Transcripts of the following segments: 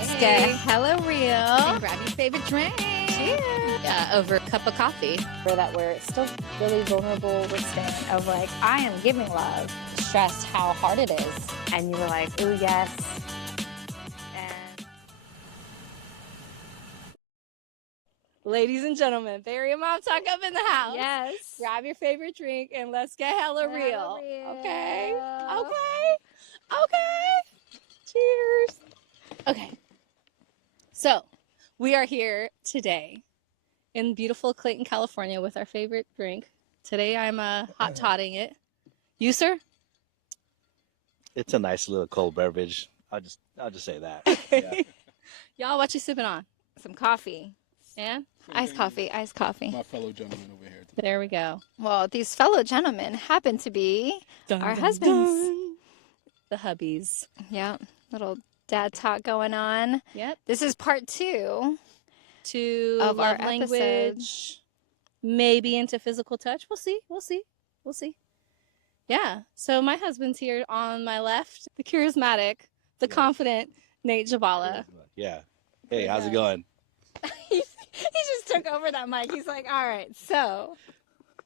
Let's get hella real. And grab your favorite drink. Cheers. Yeah, over a cup of coffee. For that we're still really vulnerable with staying of like, I am giving love. Stressed how hard it is. And you were like, ooh, yes. And Ladies and gentlemen, Barry and Mom Talk up in the house. yes. Grab your favorite drink and let's get hella real. Okay? Cheers. Okay. So, we are here today in beautiful Clayton, California with our favorite drink. Today I'm hot toddying it. You, sir? It's a nice little cold beverage. I'll just say that. Okay. Y'all, what you sipping on? Some coffee. And Iced coffee. My fellow gentleman over here. there we go. Well, these fellow gentlemen happen to be our husbands. The hubbies. Yeah. Little dad talk going on. Yep. This is part 2 Of our love language. episodes. Maybe into physical touch. We'll see. Yeah. So my husband's here on my left, the charismatic, the confident Nate Jabala. Yeah. Hey, how's it going? he just took over that mic. He's like, all right, so.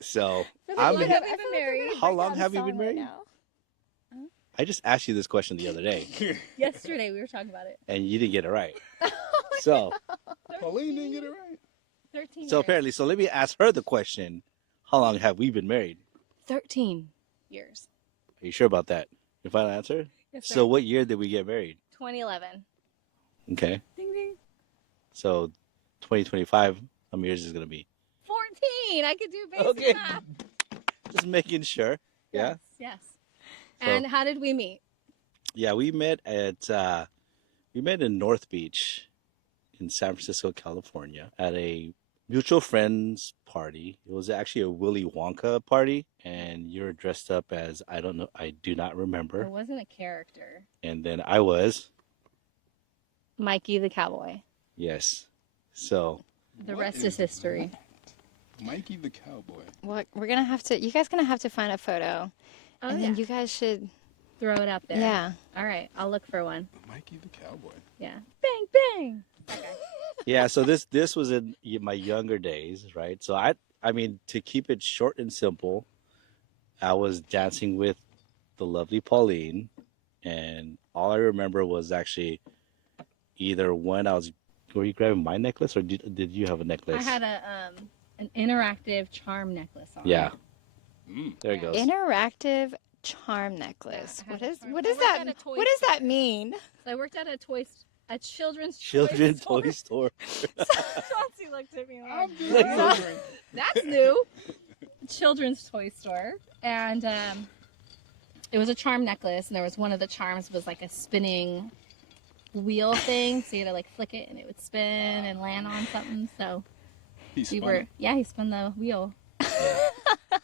So, How long I'm, have you been married? how long have you been married? I just asked you this question the other day, Yesterday we were talking about it. and you didn't get it right. So, Pauline didn't get it right. 13 years. so apparently, so let me ask her the question: how long have we been married? 13 years. Are you sure about that? Your final answer? Yes, sir. So, what year did we get married? 2011. Okay. Ding ding. So, 2025. How many years is it gonna be? 14. I could do basic Okay. math. Just making sure. Yeah. Yes. So- And how did we meet? Yeah, we met in North Beach in San Francisco, California at a mutual friends party. It was actually a Willy Wonka party, and you were dressed up as, I don't know, I do not It remember. wasn't a character. And then I was, Mikey the cowboy. yes. So, The What rest is history. Mikey the cowboy. Well, we're going to have to, you guys going to have to find a photo. Oh, and yeah. then you guys should, Throw it out there. yeah. All right. I'll look for one. Mikey the cowboy. Yeah. Bang, bang. Okay. yeah, so this was in my younger days, right? So I mean, to keep it short and simple, I was dancing with the lovely Pauline, and all I remember was actually either when were you grabbing my necklace, or did you have a necklace? I had an interactive charm necklace on. Yeah, Mm. there it goes. Interactive charm necklace. Yeah, I had What a is charm- what I is worked that? at a toy What does that store. mean? So I worked at a children's Children's toy toy store. Chauncey looked at me like, I'm just Like- wondering. that's new. Children's toy store. And it was a charm necklace, and there was one of the charms was like a spinning wheel thing. So you had to like flick it and it would spin and land on something. So He we spun were, it yeah, he spun the wheel.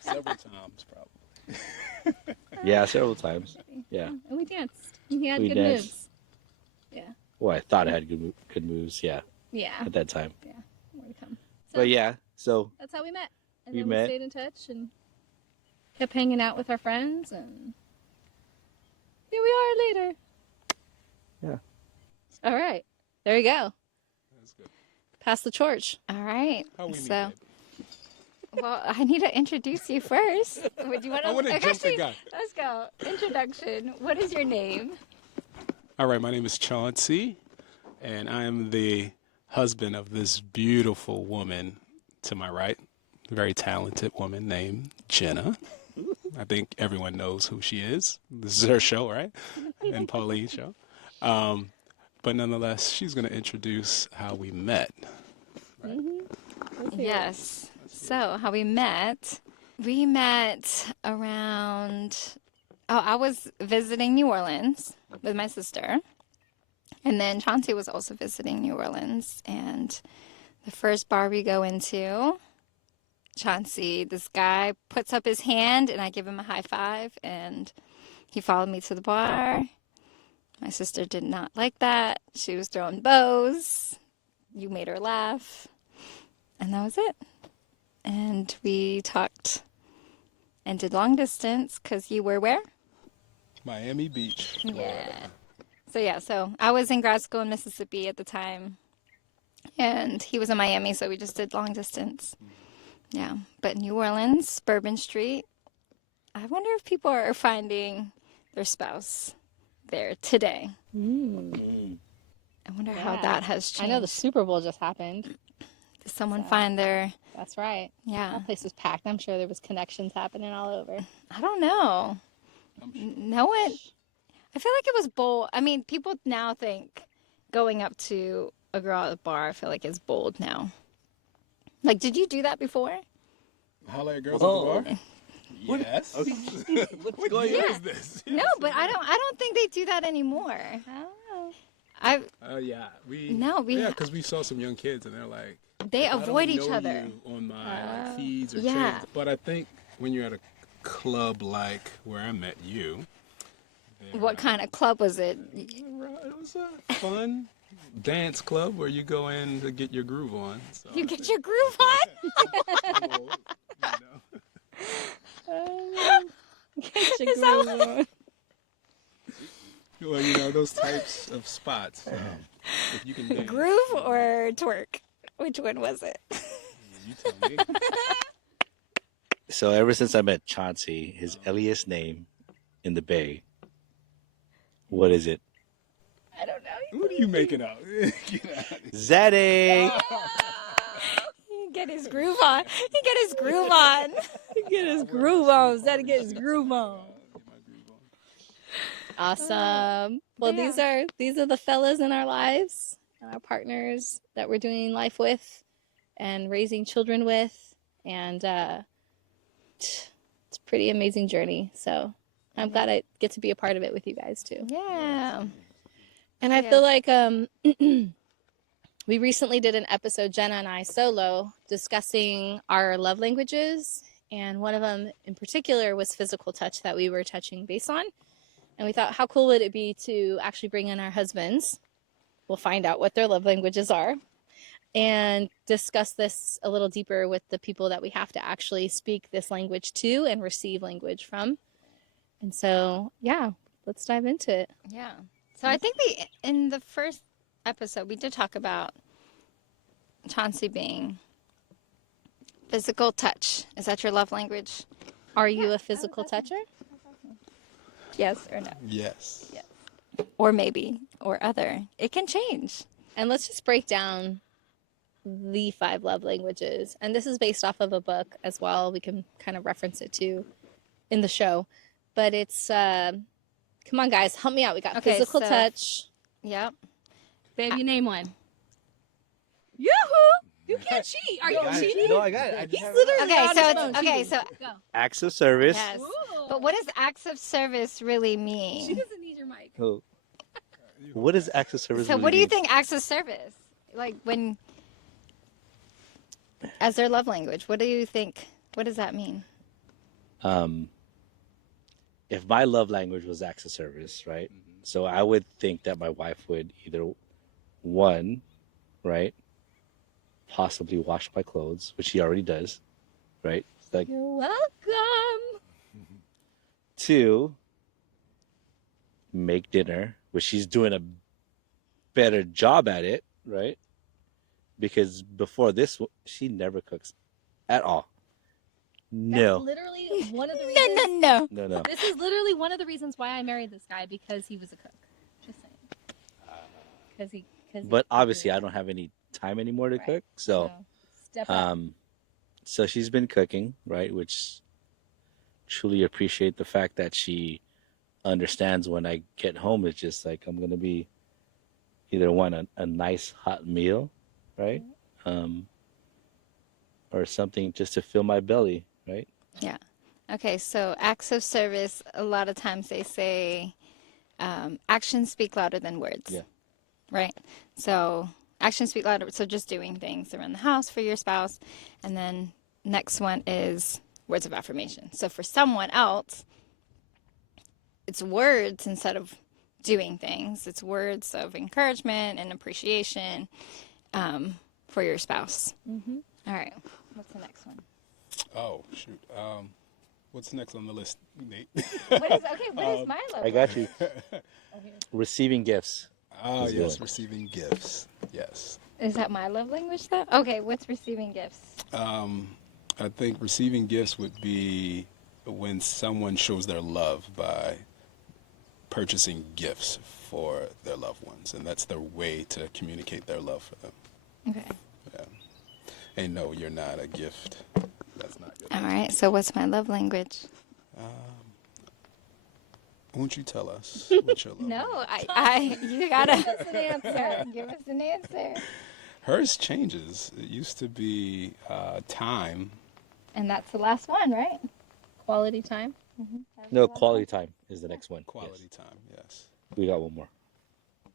several times, probably. Yeah, several times. Yeah. And we danced. And he had We good danced. moves. Yeah. Well, I thought I had good moves. Yeah, Yeah. at that time. More to come. So But yeah, so that's how we met. And We then met. we stayed in touch and kept hanging out with our friends, and here we are later. Yeah. All right. There you go. That's good. Pass the torch. All right. How we meet, So, babe? well, I need to introduce you first. Would you want I want to jump the gun. Let's go. Introduction. What is your name? All right, my name is Chauncey, and I am the husband of this beautiful woman to my right. Very talented woman named Genna. I think everyone knows who she is. This is her show, right? And Pauline's show. But nonetheless, she's going to introduce how we met. Yes. So, how we met? We met around, I was visiting New Orleans with my sister. And then Chauncey was also visiting New Orleans. And the first bar we go into, Chauncey, this guy puts up his hand and I give him a high five. And he followed me to the bar. My sister did not like that. She was throwing bows. You made her laugh. And that was it. And we talked and did long distance because you were where? Miami Beach. Yeah. So I was in grad school in Mississippi at the time, and he was in Miami, so we just did long distance. Yeah, but New Orleans, Bourbon Street. I wonder if people are finding their spouse there today. Mm. I wonder how Yeah. that has I know the changed. Super Bowl just happened. Did someone So. find their? That's right. Yeah, That place was packed. I'm sure there was connections happening all over. I don't know. No one. I feel like it was bold. I mean, people now think going up to a girl at a bar, I feel like is bold now. Like, did you do that before? Holla at girls Whoa. at the bar? Yes. What going year on? is this? No, but I don't think they do that anymore. Oh. I Yeah. we- because we saw some young kids and they're like, they I don't avoid each know other. you on my feeds or Yeah. trades. But I think when you're at a club like where I met you, What kind of club was it? it was a fun dance club where you go in to get your groove on. So You I get think your groove on? we'll, Get your Is that groove on. well, you know those types of spots. If you can dance, Groove or twerk? Which one was it? you tell me. So ever since I met Chauncey, his alias name in the Bay, what is it? I don't know. What are you making up? Get out. Zaddy! He get his groove on. He get his groove on. Get his groove on. He's got to get his groove on. Awesome. Well, Yeah. these are the fellas in our lives and our partners that we're doing life with and raising children with, and it's a pretty amazing journey. So I'm glad I get to be a part of it with you guys too. Yeah. And I Yeah. feel like we recently did an episode, Jenna and I solo, discussing our love languages, and one of them in particular was physical touch that we were touching base on. And we thought, how cool would it be to actually bring in our husbands? We'll find out what their love languages are and discuss this a little deeper with the people that we have to actually speak this language to and receive language from. And so, yeah, let's dive into it. Yeah. So I think in the first episode, we did talk about Chauncey being physical touch. Is that your love language? Are you a physical toucher? Yes or no? Yes. Or maybe, or other. It can change. And let's just break down the 5 love languages. And this is based off of a book as well. We can kind of reference it too in the show. But it's, come on, guys, help me out. We got Okay, physical so- touch. Yep. Baby, name one. Yahoo! You can't cheat. Are you cheating? No, I got it. I just He's have literally Okay, on so his it's phone okay, cheating. so Go. Acts of service. yes. Ooh. But what does acts of service really She mean? doesn't need your mic. Oh. What is acts of service? So really what do you mean? think acts of service? Like when as their love language, what do you think? What does that mean? If my love language was acts of service, right? So I would think that my wife would either one, right, possibly wash my clothes, which she already does, right? It's like You're welcome. 2, make dinner, which she's doing a better job at it, right? Because before this, she never cooks at all. That's No, literally one of the No, reasons. no, no. no, no. This is literally one of the reasons why I married this guy, because he was a cook. Just saying. Because he. But obviously, I don't have any time anymore to Right. cook, so step up. so she's been cooking, right? Which truly appreciate the fact that she understands when I get home. It's just like I'm gonna be either a nice hot meal, right, or something just to fill my belly, right? Yeah. Okay, so acts of service, a lot of times they say actions speak louder than words. Yeah. Right? So actions speak louder. So just doing things around the house for your spouse. And then next one is words of affirmation. So for someone else, it's words instead of doing things. It's words of encouragement and appreciation for your spouse. Mm-hmm. All right. What's the next one? Oh shoot. What's next on the list, Nate? What is my love? I got you. Receiving gifts. Oh, Is yes, good. receiving gifts. Yes. Is that my love language though? Okay, what's receiving gifts? I think receiving gifts would be when someone shows their love by purchasing gifts for their loved ones, and that's their way to communicate their love for them. Okay. Yeah. And no, you're not a gift. That's not good. All right. So what's my love language? Won't you tell us what your love No, language you gotta Give us an answer. give us an answer. Hers changes. It used to be time. And that's the last one, right? Quality time. No, quality time is the next one. Quality Yes. time, yes. We got one more.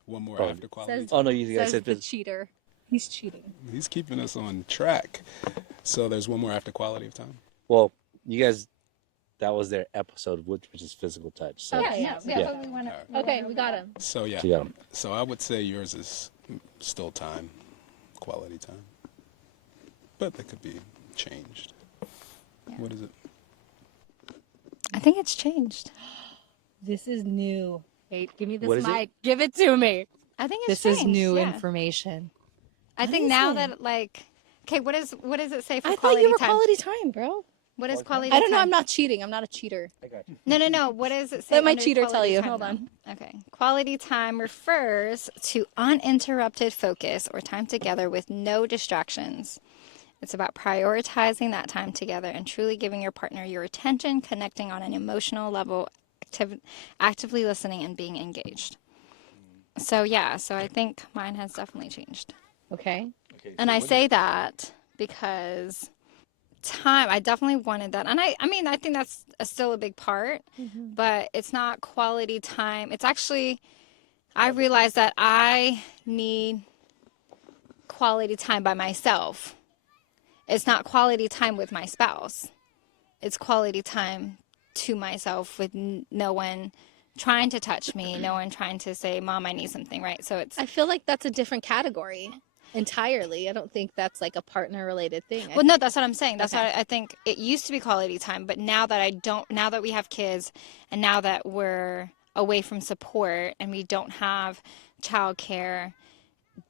One more Oh. after quality Says- time. Oh no, you guys Says said the this. cheater. He's cheating. He's keeping us on track. So there's one more after quality of time. Well, you guys, that was their episode, which is physical touch. So Yeah. But we want to. Okay, we got him. So yeah. you got 'em. So I would say yours is still time, quality time. But that could be changed. Yeah. What is it? I think it's changed. This is new. Wait, give me this What is it? mic. Give it to me. I think it's This changed. is new yeah. information. I think is now it? that okay, what does it say for I thought quality you were time? quality time, bro. What is quality? I don't know. time? I'm not cheating. I'm not a cheater. I got you. No. What does it say? Let my under cheater tell quality you. time, Hold though? on. Okay. Quality time refers to uninterrupted focus or time together with no distractions. It's about prioritizing that time together and truly giving your partner your attention, connecting on an emotional level, actively listening, and being engaged. So, yeah, so I think mine has definitely changed. Okay. And I say that because time, I definitely wanted that. And I mean, I think that's still a big part, but it's not quality time. It's actually, I realized that I need quality time by myself. It's not quality time with my spouse. It's quality time to myself with no one trying to touch me, no one trying to say, Mom, I need something, right? So it's, I feel like that's a different category entirely. I don't think that's like a partner related thing. well, no, that's what I'm saying. That's Okay. what I think it used to be quality time, but now that we have kids and now that we're away from support and we don't have childcare,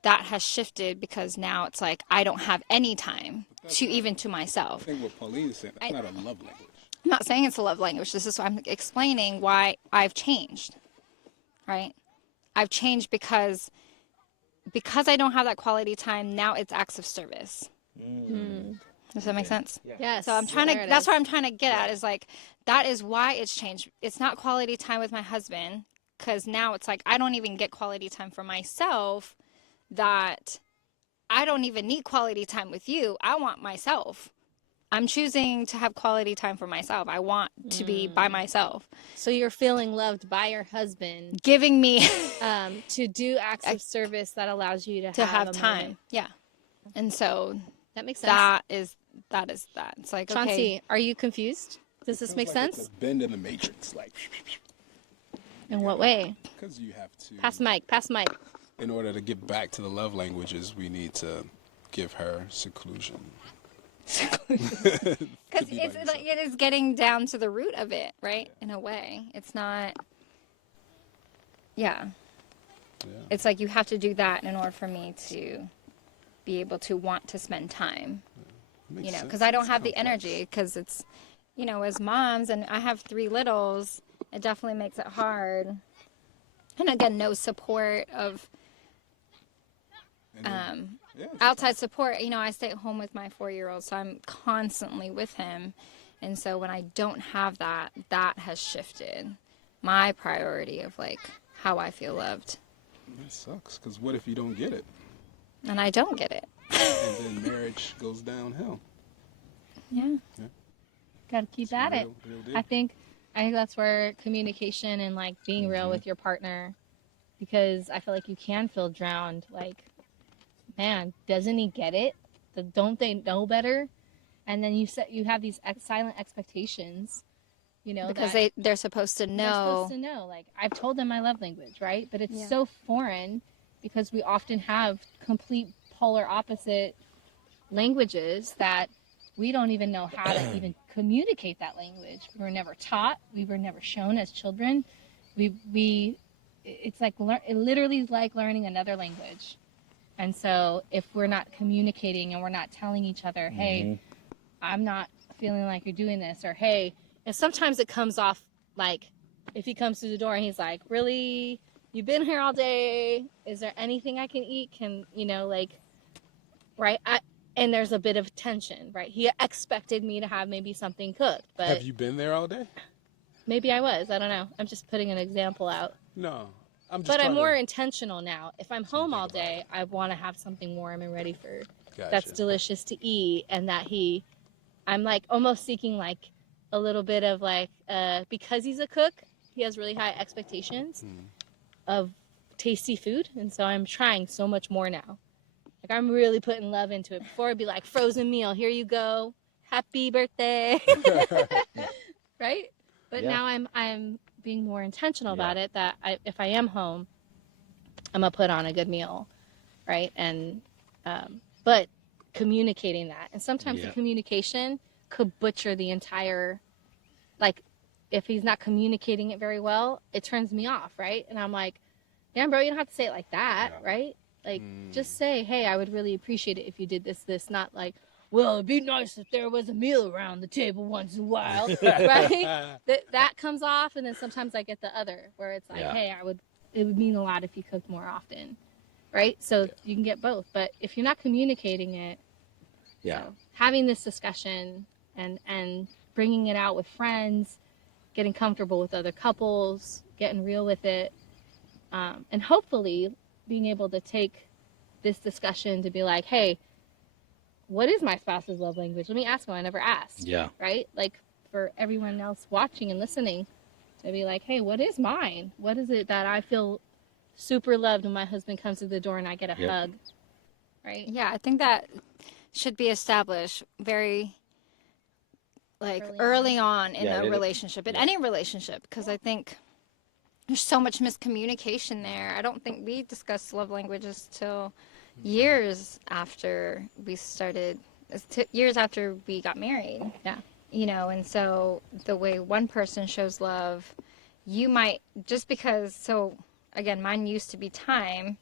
that has shifted because now it's like I don't have any time to I myself. think what Pauline is saying, that's not a love language. I'm not saying it's a love language. This is why I'm explaining why I've changed, right? I've changed because I don't have that quality time. Now it's acts of service. Does that make sense? Yes. So I'm trying there to. it That's is. what I'm trying to get at. Is like that is why it's changed. It's not quality time with my husband because now it's like I don't even get quality time for myself. That I don't even need quality time with you. I want myself. I'm choosing to have quality time for myself. I want to be by myself. So you're feeling loved by your husband Giving me to do acts of service that allows you to have a time. moment. Yeah. And so That makes sense. that is that. It's like, Chauncey, okay. are you confused? Does this make sense? It's a bend in the matrix, like, In what way? because you have to. Pass mic. Pass mic. In order to get back to the love languages, we need to give her seclusion. Because be by it's like it is getting down to the root of it, right? In a way, it's not. Yeah, Yeah. it's like you have to do that in order for me to be able to want to spend time. Makes You know, sense. because I don't It's have the complex. energy. Because it's, you know, as moms and I have 3 littles, it definitely makes it hard. And again, no support of And then- yeah, outside support. You know, I stay at home with my 4-year-old, so I'm constantly with him. And so when I don't have that, that has shifted my priority of like how I feel loved. that sucks. Because what if you don't get it? And I don't get it. And then marriage goes downhill. Yeah. Gotta keep at it. Real deal. I think that's where communication and like being real with your partner, because I feel like you can feel drowned. Like, man, doesn't he get it? Don't they know better? And then you have these silent expectations, you know, Because that they're supposed to they're know. supposed to know. Like, I've told them my love language, right? But it's Yeah. so foreign because we often have complete polar opposite languages that we don't even know how to even communicate that language. We were never taught. We were never shown as children. It's like, it literally is like learning another language. And so if we're not communicating and we're not telling each other, hey, I'm not feeling like you're doing this, or hey, and sometimes it comes off like, if he comes through the door and he's like, really, you've been here all day, is there anything I can eat? Can, like, right? And there's a bit of tension, right? He expected me to have maybe something cooked, but Have you been there all day? maybe I was, I don't know. I'm just putting an example out. No. I'm just But I'm trying more to... intentional now. If I'm home all day, I want to have something warm and ready for Gotcha. that's delicious to eat, and that I'm like almost seeking like a little bit of like, because he's a cook, he has really high expectations of tasty food, and so I'm trying so much more now. Like, I'm really putting love into it. Before it'd be like, frozen meal, here you go, happy birthday, right? But now I'm being more intentional about it, that if I am home, I'm gonna put on a good meal, right? And but communicating that, and sometimes the communication could butcher the entire, like, if he's not communicating it very well, it turns me off, right? And I'm like, damn, bro, you don't have to say it like that, right? Like, just say, hey, I would really appreciate it if you did this, not like, well, it'd be nice if there was a meal around the table once in a while, right? That comes off, and then sometimes I get the other, where it's like, hey, it would mean a lot if you cooked more often, right? So you can get both, but if you're not communicating it, so having this discussion and bringing it out with friends, getting comfortable with other couples, getting real with it, and hopefully being able to take this discussion to be like, hey, what is my spouse's love language? Let me ask him. I never asked. Yeah. Right? Like, for everyone else watching and listening, to be like, hey, what is mine? What is it that I feel super loved when my husband comes to the door and I get a hug? Right? Yeah, I think that should be established very, like, early on in a relationship, in any relationship, because I think there's so much miscommunication there. I don't think we discussed love languages till years after we started, years after we got married. Yeah. And so the way one person shows love, you might, just because, so again, mine used to be time.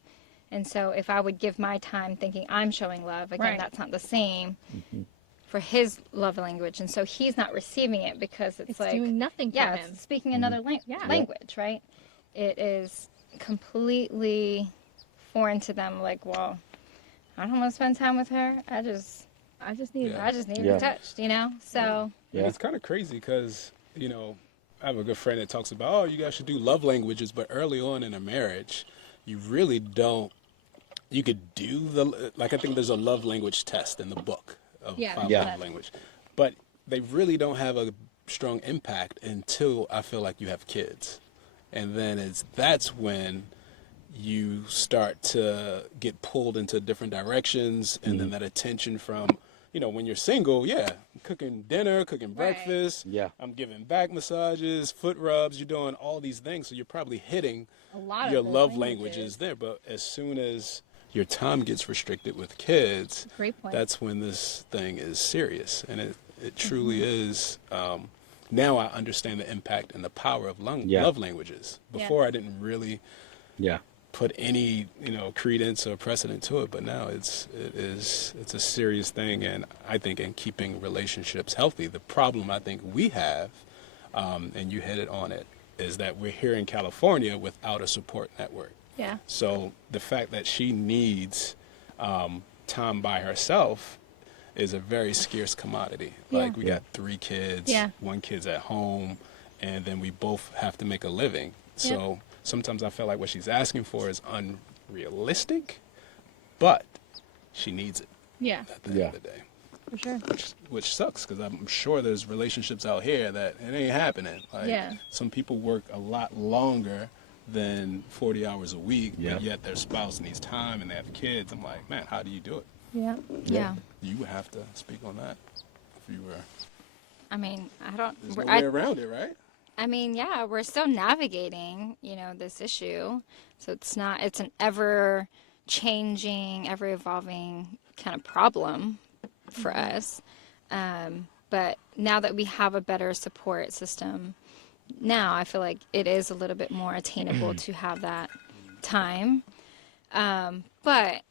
And so if I would give my time thinking I'm showing love, again, that's not the same for his love language. And so he's not receiving it because it's like doing nothing for him. it's speaking another language, right? It is completely foreign to them. Like, well, I don't want to spend time with her. I just need to be touched, So And it's kind of crazy because, I have a good friend that talks about, oh, you guys should do love languages, but early on in a marriage, you really don't. You could do I think there's a love language test in the book of love language, but they really don't have a strong impact until I feel like you have kids. And then that's when you start to get pulled into different directions, and then that attention from, when you're single, I'm cooking dinner, cooking breakfast, I'm giving back massages, foot rubs, you're doing all these things, so you're probably hitting a lot your of love languages there. But as soon as your time gets restricted with kids, Great point. that's when this thing is serious, and it truly is. Now I understand the impact and the power of love languages. Before I didn't really put any credence or precedent to it, but now it's a serious thing. And I think in keeping relationships healthy, the problem I think we have, and you hit it on it, is that we're here in California without a support network. Yeah. So the fact that she needs time by herself is a very scarce commodity. Like, we got 3 kids, 1 kid's at home, and then we both have to make a living. So sometimes I feel like what she's asking for is unrealistic, but she needs it at the end of the day. For sure. Which sucks, because I'm sure there's relationships out here that it ain't happening. Like, some people work a lot longer than 40 hours a week, but yet their spouse needs time and they have kids. I'm like, man, how do you do it? Yeah. You would have to speak on that if you were. I mean, There's no way around it, right? I mean, we're still navigating, this issue. So it's an ever changing, ever evolving kind of problem for us. But now that we have a better support system, now I feel like it is a little bit more attainable to have that time. But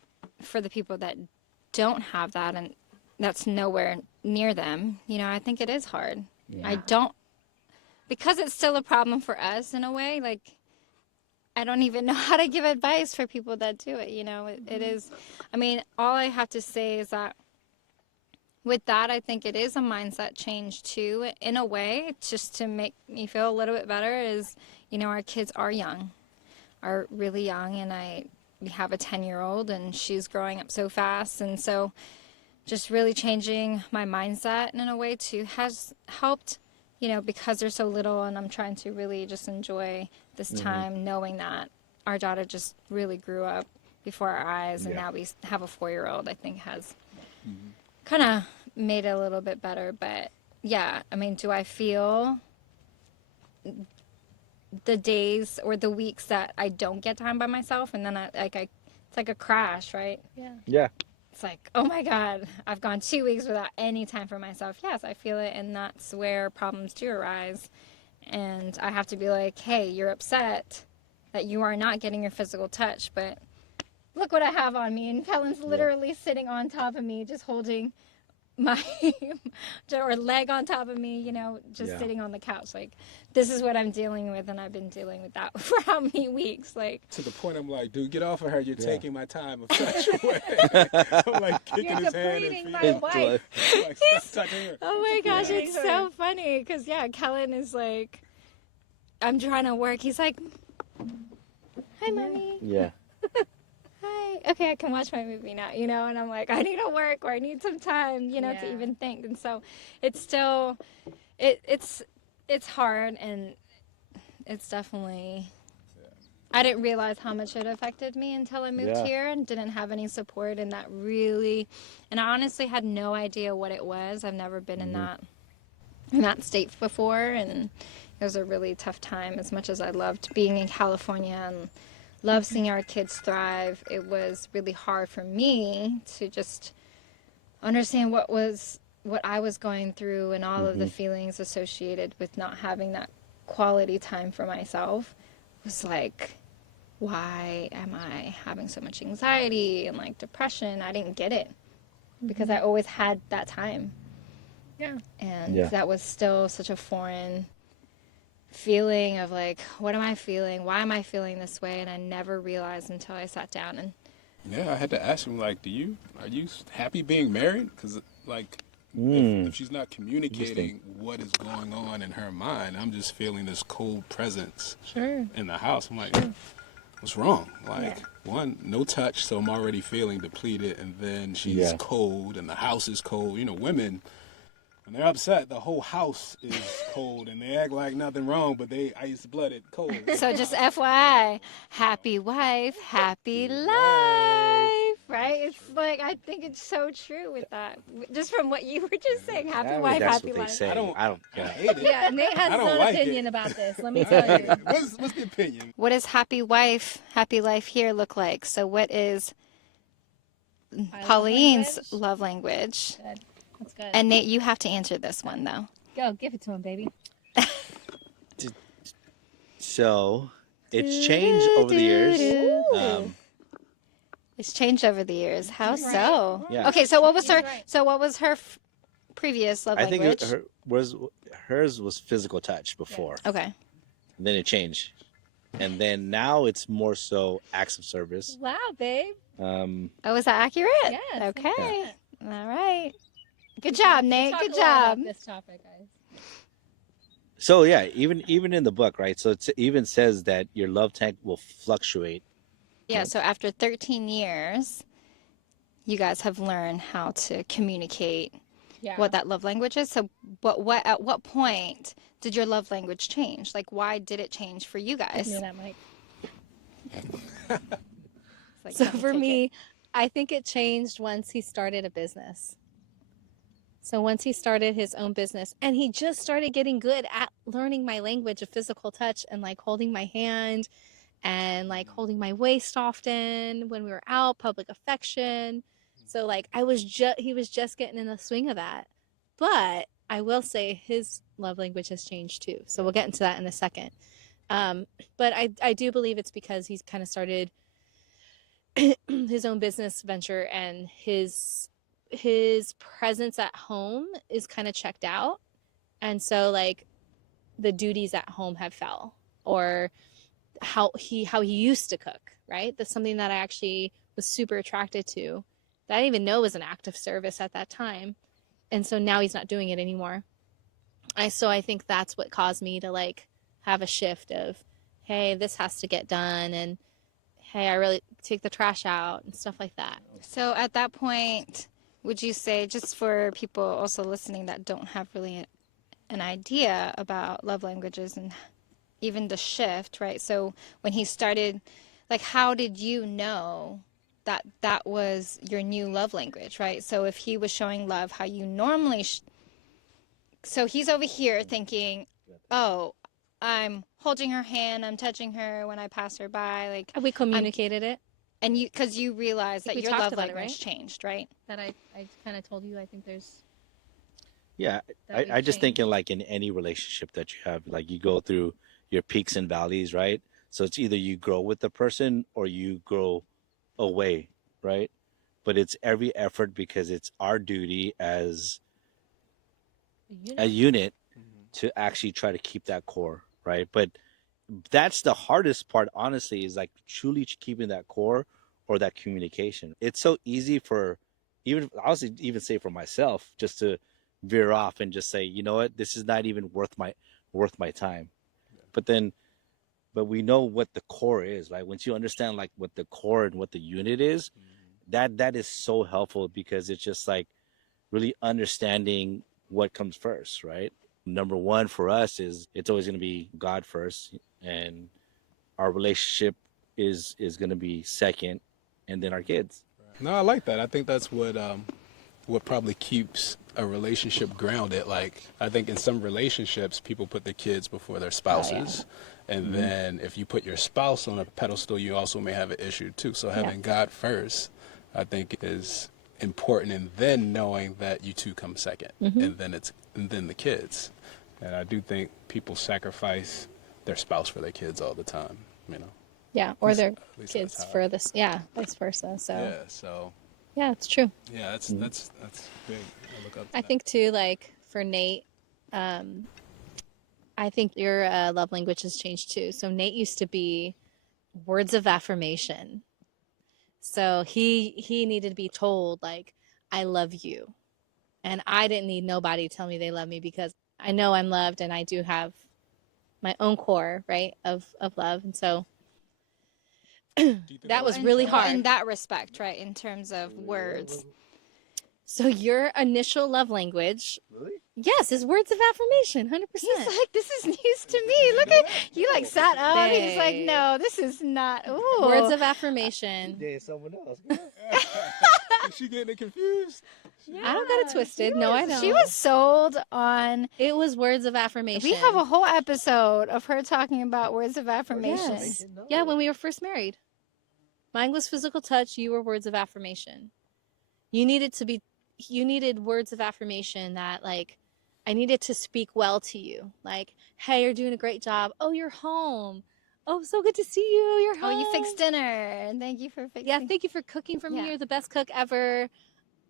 for the people that don't have that and that's nowhere near them, you know, I think it is hard. I don't, because it's still a problem for us in a way, like, I don't even know how to give advice for people that do it, you know, it is, I mean, all I have to say is that with that, I think it is a mindset change too, in a way, just to make me feel a little bit better is, you know, our kids are young, are really young, and we have a 10-year-old and she's growing up so fast. And so just really changing my mindset in a way too has helped, you know, because they're so little and I'm trying to really just enjoy this time knowing that our daughter just really grew up before our eyes and now we have a 4-year-old, I think has kind of made it a little bit better. But yeah, I mean, do I feel the days or the weeks that I don't get time by myself and then it's like a crash, right? Yeah. Yeah. It's like, oh my God, I've gone 2 weeks without any time for myself. Yes, I feel it, and that's where problems do arise. And I have to be like, hey, you're upset that you are not getting your physical touch, but look what I have on me. And Kellen's literally sitting on top of me, just holding my or leg on top of me, you know, just sitting on the couch. Like, this is what I'm dealing with, and I've been dealing with that for how many weeks? Like, To the point I'm like, dude, get off of her. You're taking my time of touch away. I'm like kicking You're his hand depleting and my feeling. wife. Like, stop touching her. oh my gosh, Yeah. it's so funny because Kellen is like, I'm trying to work. He's like, hi, mommy. Yeah. Hi. Okay, I can watch my movie now, you know, and I'm like, I need to work or I need some time, you know, Yeah. to even think. And so it's still, it's hard, and it's definitely, I didn't realize how much it affected me until I moved here and didn't have any support, and that really, and I honestly had no idea what it was. I've never been in that state before, and it was a really tough time. As much as I loved being in California and love seeing our kids thrive, it was really hard for me to just understand what I was going through and all of the feelings associated with not having that quality time for myself. It was like, why am I having so much anxiety and like depression? I didn't get it because I always had that time. Yeah. And that was still such a foreign feeling of like, what am I feeling? Why am I feeling this way? And I never realized until I sat down and Yeah, I had to ask him, like, are you happy being married? Because, like, if she's not communicating what is going on in her mind, I'm just feeling this cold presence in the house. I'm like, what's wrong? Like, one, no touch, so I'm already feeling depleted, and then she's cold, and the house is cold. You know, women, when they're upset, the whole house is cold, and they act like nothing wrong, but they ice-blooded cold. so just FYI, happy wife, happy life, right? It's like, I think it's so true with that. Just from what you were just saying, happy wife, That's happy what they life. say. I don't Yeah. hate it. Yeah, Nate has I his don't own like opinion it. about this. Let me tell you. What's the opinion? What does happy wife, happy life here look like? So what is Pauline's love language? Good. That's good. And Nate, you have to answer this one though. Go, give it to him, baby. So it's changed over the years. It's changed over the years. How so? Yeah. Okay, so what was her? right. So what was her previous love I think language? hers was physical touch before, Okay. and then it changed, and then now it's more so acts of service. Wow, babe. Um, Oh, is that accurate? Yes, Okay. All right. Good job, Nate. Talk Good a lot about job. this topic, guys. so yeah, even in the book, right? So it even says that your love tank will fluctuate. Yeah. So after 13 years, you guys have learned how to communicate Yeah. what that love language is. So, what at what point did your love language change? Like, why did it change for you guys? Give me that mic. It's like, So let for take me, it. I think it changed once he started a business. So once he started his own business and he just started getting good at learning my language of physical touch and like holding my hand and like holding my waist often when we were out, public affection. So like he was just getting in the swing of that. But I will say his love language has changed too. So we'll get into that in a second. But I do believe it's because he's kind of started his own business venture, and his presence at home is kind of checked out. And so like the duties at home have fell, or how he used to cook, right? That's something that I actually was super attracted to, that I didn't even know was an act of service at that time. And so now he's not doing it anymore. So I think that's what caused me to like have a shift of, hey, this has to get done, and hey, I really take the trash out and stuff like that. So at that point, would you say, just for people also listening that don't have really an idea about love languages and even the shift, right? So when he started, like, how did you know that that was your new love language, right? So if he was showing love how you normally so he's over here thinking, oh, I'm holding her hand, I'm touching her when I pass her by, like, We communicated it. and you, because you realize that we your talked love about it, language right? changed, right? That I kind of told you. I think there's Yeah, that I we've just thinking changed. like in any relationship that you have, like you go through your peaks and valleys, right? So it's either you grow with the person or you grow away, right? But it's every effort because it's our duty as a unit to actually try to keep that core, right? But that's the hardest part, honestly, is like truly keeping that core or that communication. It's so easy for even, I'll even say for myself, just to veer off and just say, you know what, this is not even worth my time. But then, but we know what the core is, right? Once you understand like what the core and what the unit is, that is so helpful because it's just like really understanding what comes first, right? Number one for us is it's always going to be God first, and our relationship is going to be second, and then our kids. No, I like that. I think that's what probably keeps a relationship grounded. Like I think in some relationships, people put their kids before their spouses, and then if you put your spouse on a pedestal, you also may have an issue too. So having God first, I think, is important, and then knowing that you two come 2nd, and then the kids. And I do think people sacrifice their spouse for their kids all the time. You know. Yeah, or their least kids that's how for this. Yeah, vice versa. So Yeah. So yeah, it's true. yeah, that's big. I look up to I that. think too, like for Nate, I think your love language has changed too. So Nate used to be words of affirmation. So he needed to be told like, I love you. And I didn't need nobody to tell me they love me, because I know I'm loved, and I do have my own core, right, of love. And so Do you think that was In- really well, hard. in that respect, right? In terms of words. So your initial love language, Really? yes, is words of affirmation, 100%. He's like, this is news to me. Look at you, like sat up. He's like, Babe. no, this is not. Ooh. Words of affirmation. Someone else. Is she getting it confused? I don't got it twisted. No, I don't. She was sold on. It was words of affirmation. We have a whole episode of her talking about words of affirmation. Yes. Yeah, when we were first married. Mine was physical touch. You were words of affirmation. You needed words of affirmation that, like, I needed to speak well to you. Like, hey, you're doing a great job. Oh, you're home. Oh, so good to see you. You're home. Oh, you fixed dinner. And thank you for fixing. Yeah, thank you for cooking for me. Yeah. You're the best cook ever.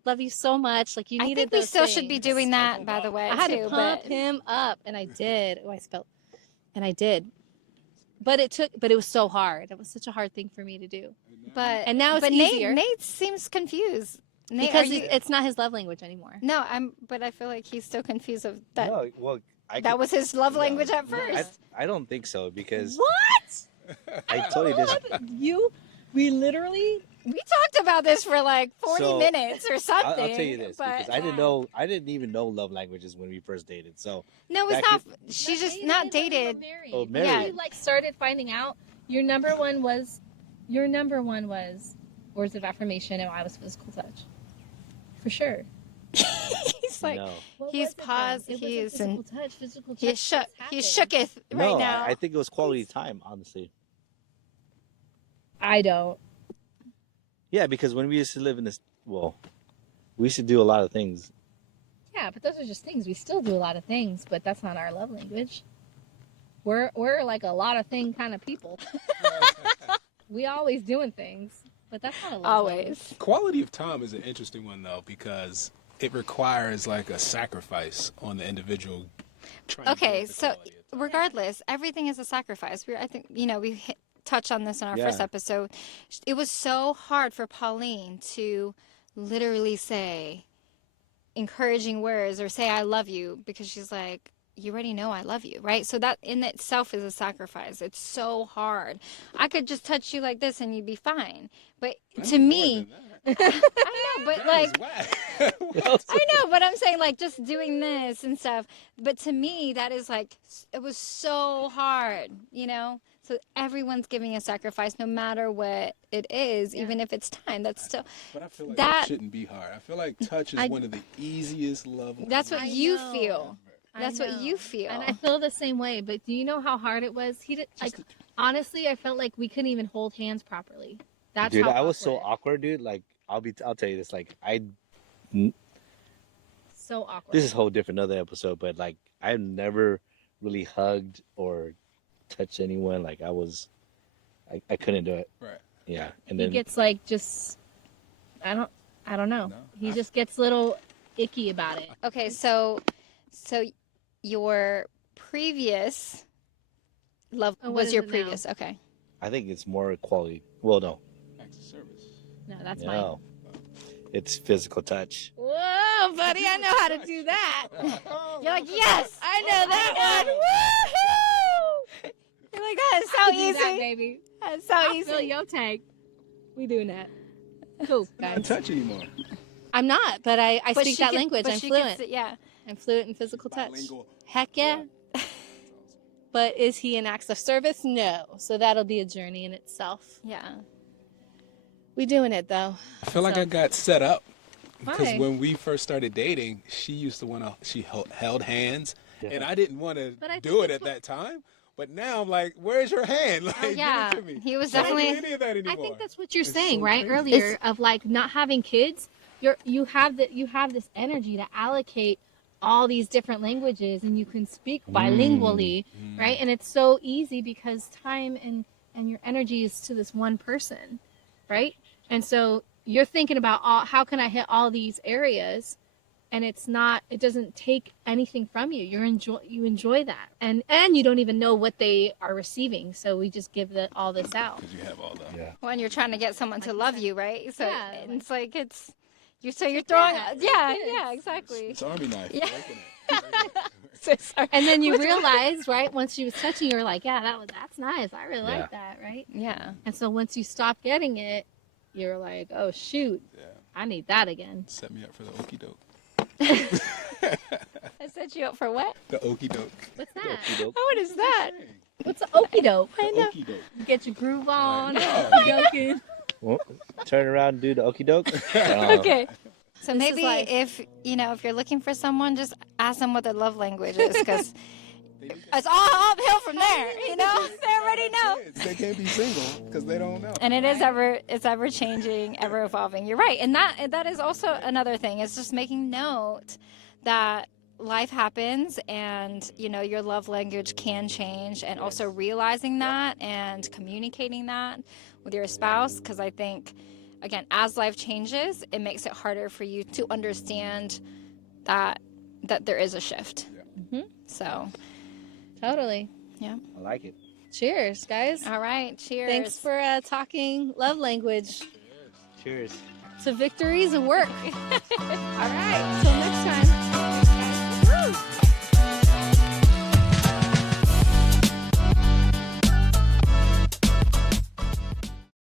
Love you so much. Like, you I needed think we those still should be things. doing that, by the way. I had too, to pump but him up, and I did. Oh, I spelled, and I did. But it was so hard. It was such a hard thing for me to do. But And now it's but easier. Nate seems confused. Nate, Because are you? it's not his love language anymore. No, but I feel like he's still confused of that. No, well, That was his love language at first. I don't think so because What? I totally just. We literally. We talked about this for like 40 So, minutes or something. I'll tell you this but because I didn't even know love languages when we first dated. So no, it's that not. She just not dated. Oh, When married. you like started finding out, your number one was words of affirmation, and I was physical touch. For sure. He's like no, he's paused. He is in. Physical touch. He shook. He shooketh right no, now. I think it was quality time, honestly. I don't. Yeah, because when we used to live in this, well, we used to do a lot of things Yeah, but those are just things. We still do a lot of things, but that's not our love language. We're like a lot of thing kind of people. We always doing things, but that's not a love language. Always. Quality of time is an interesting one though, because it requires like a sacrifice on the individual. Trying to Okay, get the so quality of time. regardless, everything is a sacrifice. I think, touched on this in our first Yeah. episode. It was so hard for Pauline to literally say encouraging words or say I love you, because she's like, you already know I love you, right? So that in itself is a sacrifice. It's so hard. I could just touch you like this and you'd be fine. But to me, I know, but like, I know, but I'm saying like just doing this and stuff. But to me, that is like, it was so hard, So everyone's giving a sacrifice, no matter what it is, even if it's time. That's still. But I feel like that- that shouldn't be hard. I feel like touch is one of the easiest love languages. That's what I you know. feel. That's I what you know. feel. And I feel the same way. But do you know how hard it was? He did like honestly, I felt like we couldn't even hold hands properly. That's Dude, how I was so awkward. awkward, dude. Like, I'll tell you this. Like, So awkward. this is a whole different other episode, but like, I've never really hugged or touched anyone. Like, I couldn't do it. Right. Yeah, and He then gets like just I don't know. No. He just gets a little icky about it. Okay, so your previous love Oh, what was is your it now? previous. Okay. I think it's more quality. Well, no, Acts of service. No, that's mine. no, it's physical touch. Whoa, buddy, I know how to do that. You're like, yes, I know that one. Woohoo! You're like, that is so I can do easy. that, baby. That's so I'll easy. fill your tank. We doing that. Cool, Not guys. touch anymore. I'm not, but I But speak she that can- language. but I'm she fluent. can yeah. I'm fluent in physical touch. Bilingual. Heck yeah. But is he an acts of service? No. So that'll be a journey in itself. Yeah. We doing it though. I feel like So- I got set up because Why? when we first started dating, she used to want to. She held hands, Yeah. and I didn't want to But I do think it it's at that time. But now I'm like, where's your hand? Like, Oh, yeah. give it to me. He was I don't do definitely- any of that I anymore. think that's what you're It's saying, so right? crazy. Earlier of like not having kids. You have this energy to allocate all these different languages, and you can speak bilingually, right? And it's so easy because time and your energy is to this one person, right? And so you're thinking about how can I hit all these areas, and it doesn't take anything from you. You enjoy that, and you don't even know what they are receiving. So we just give all this out. Because you have all the. Yeah. When you're trying to get someone to love you, right? So Yeah, it's like you're throwing, Yeah, yeah, exactly. It's Army knife. Yeah. Open it. So sorry. And then you realize, right, once she was touching you, were like, yeah, that's nice. I really Yeah. like that, right? Yeah. And so once you stop getting it, you're like, oh, shoot, Yeah. I need that again. Set me up for the okey doke. I set you up for what? The okey doke. What's that? Oh, what is that? What's an okie doke? The okey doke. Get your groove on. know. Joking. Well, turn around and do the okie doke. Okay. So This is maybe life. if you're looking for someone, just ask them what their love language is, because it's all uphill from there. They already know. They can't be single because they don't know. And it's ever changing, ever evolving. You're right, and that is also another thing. It's just making note that life happens, and your love language can change, and also realizing that and communicating that with your spouse, because I think, again, as life changes, it makes it harder for you to understand that there is a shift. Mhm. So, Totally. I like it. Cheers, guys. all right, cheers. Thanks for talking love language Cheers. to victories and work. All right. Till